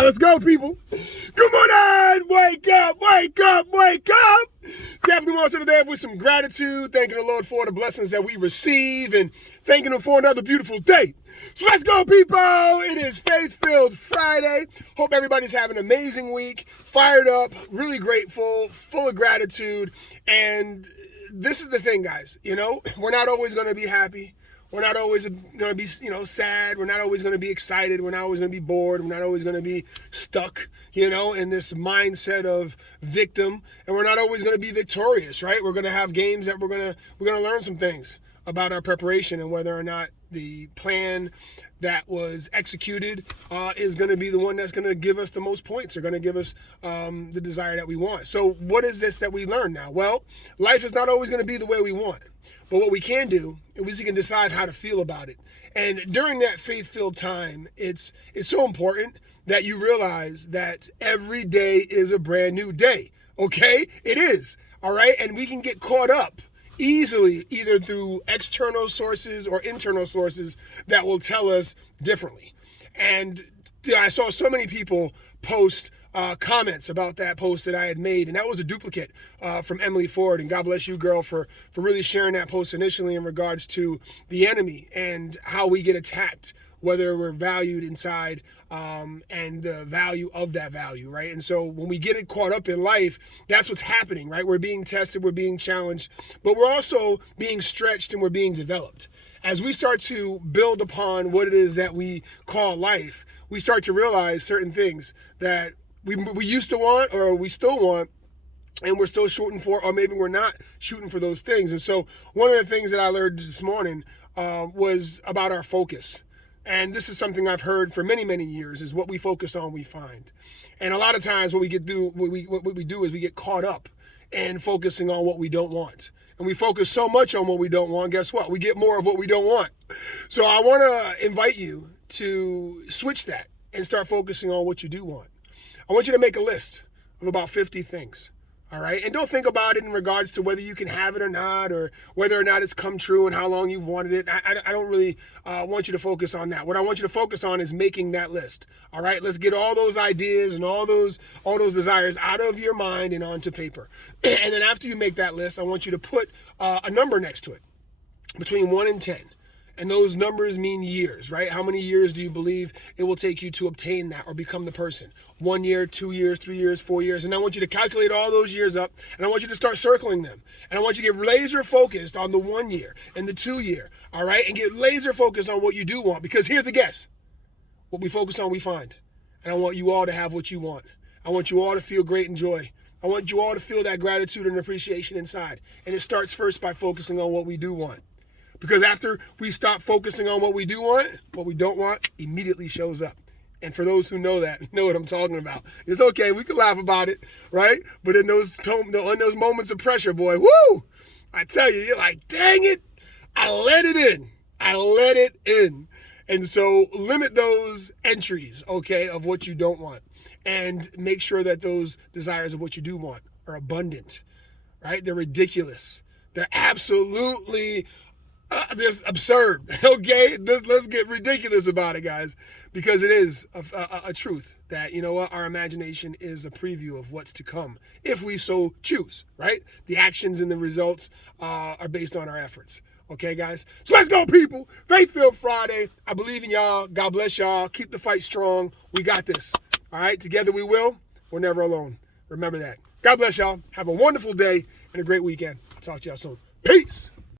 Let's go, people. Good morning. Wake up, wake up, wake up. Definitely want to start the day with some gratitude, thanking the Lord for the blessings that we receive and thanking Him for another beautiful day. So let's go, people. It is Faith-Filled Friday. Hope everybody's having an amazing week, fired up, really grateful, full of gratitude. And this is the thing, guys. You know, we're not always going to be happy. We're not always going to be, sad. We're not always going to be excited. We're not always going to be bored. We're not always going to be stuck, in this mindset of victim. And we're not always going to be victorious, right? We're going to have games that we're going to learn some things about our preparation and whether or not the plan that was executed is going to be the one that's going to give us the most points or going to give us the desire that we want. So what is this that we learn now? Well, life is not always going to be the way we want. But what we can do is we can decide how to feel about it. And during that faith-filled time, it's so important that you realize that every day is a brand new day. Okay? It is. All right? And we can get caught up easily either through external sources or internal sources that will tell us differently. And I saw so many people post comments about that post that I had made, and that was a duplicate from Emily Ford. And God bless you, girl, for really sharing that post initially in regards to the enemy and how we get attacked, whether we're valued inside and the value of that value, right? And so when we get it caught up in life, that's what's happening, right? We're being tested, we're being challenged, but we're also being stretched and we're being developed. As we start to build upon what it is that we call life, we start to realize certain things that we used to want or we still want, and we're still shooting for, or maybe we're not shooting for those things. And so one of the things that I learned this morning was about our focus. And this is something I've heard for many, many years, is what we focus on, we find. And a lot of times what we do is we get caught up in focusing on what we don't want. And we focus so much on what we don't want, guess what? We get more of what we don't want. So I want to invite you to switch that and start focusing on what you do want. I want you to make a list of about 50 things, all right? And don't think about it in regards to whether you can have it or not, or whether or not it's come true and how long you've wanted it. I don't really want you to focus on that. What I want you to focus on is making that list, all right? Let's get all those ideas and all those desires out of your mind and onto paper. And then after you make that list, I want you to put a number next to it, between 1 and 10. And those numbers mean years, right? How many years do you believe it will take you to obtain that or become the person? 1 year, 2 years, 3 years, 4 years. And I want you to calculate all those years up, and I want you to start circling them. And I want you to get laser focused on the 1 year and the 2 year, all right? And get laser focused on what you do want, because here's the guess. What we focus on, we find. And I want you all to have what you want. I want you all to feel great and joy. I want you all to feel that gratitude and appreciation inside. And it starts first by focusing on what we do want. Because after we stop focusing on what we do want, what we don't want immediately shows up. And for those who know that, know what I'm talking about. It's okay, we can laugh about it, right? But in those moments of pressure, boy, woo! I tell you, you're like, dang it, I let it in. I let it in. And so limit those entries, okay, of what you don't want. And make sure that those desires of what you do want are abundant, right? They're ridiculous. They're absolutely just absurd, okay? Let's get ridiculous about it, guys, because it is a truth that, our imagination is a preview of what's to come if we so choose, right? The actions and the results are based on our efforts, okay, guys? So let's go, people. Faith-Filled Friday. I believe in y'all. God bless y'all. Keep the fight strong. We got this, all right? Together we will. We're never alone. Remember that. God bless y'all. Have a wonderful day and a great weekend. I'll talk to y'all soon. Peace.